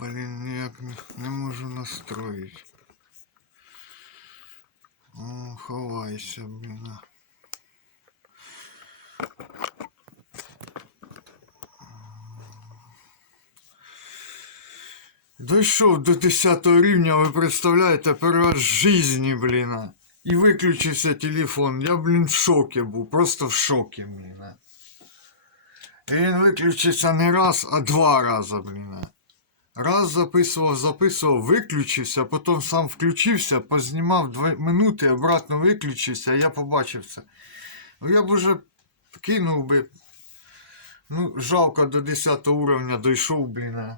Блін, ніяк не, не можу настроїти. О, ховайся, блін. а. Дійшов до 10 рівня, ви представляєте, перший раз в житті, блін. а. І виключився телефон. Я, блін, в шокі був, просто в шокі, блін. а. І він виключився не раз, а два рази, блін. Раз записував, записував, виключився, потім сам включився, познімав 2 минути, обратно виключився, я побачив це. Ну я б уже кинув би. Ну, жалко до 10 уровня дійшов, блін.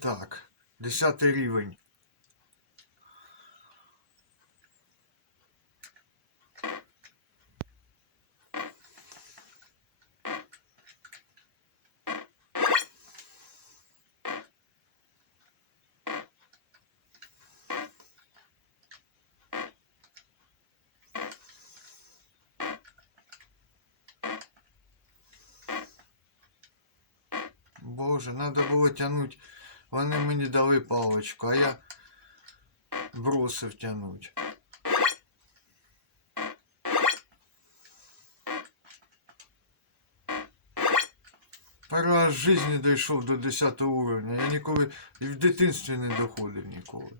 Так, 10 рівень. Боже, надо було тянуть. Вони мені дали паличку, а я бросив тянуть. Перший раз в житті дійшов до 10 уровня. Я ніколи і в дитинстві не доходив ніколи.